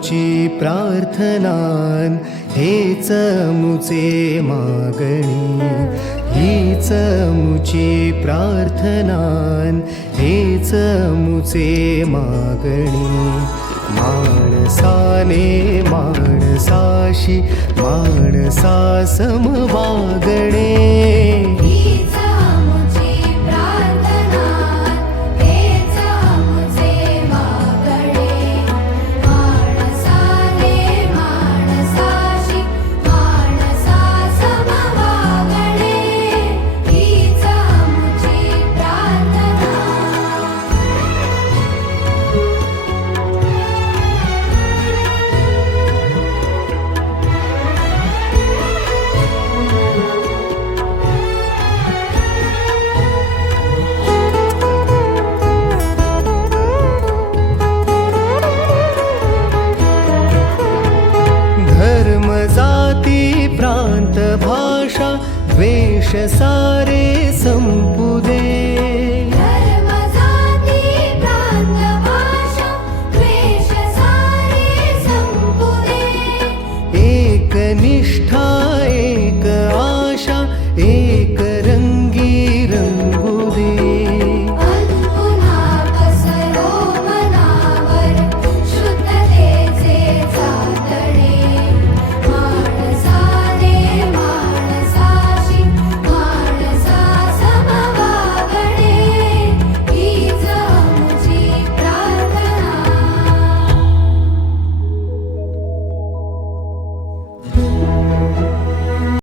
मुची प्रार्थनान हेच मुचे मागणी, हीच मुची प्रार्थनान हेच मुचे मागणी. माणसाने माणसाशी माणसा सम वागणे, हीच मुची प्रार्थना हेच मुचे मागणे. माणसाने माणसाशी माणसा सम वागणे, हीच मुची प्रार्थना. धर्म जाती प्रांत भाषा द्वेष सारे संपू दे.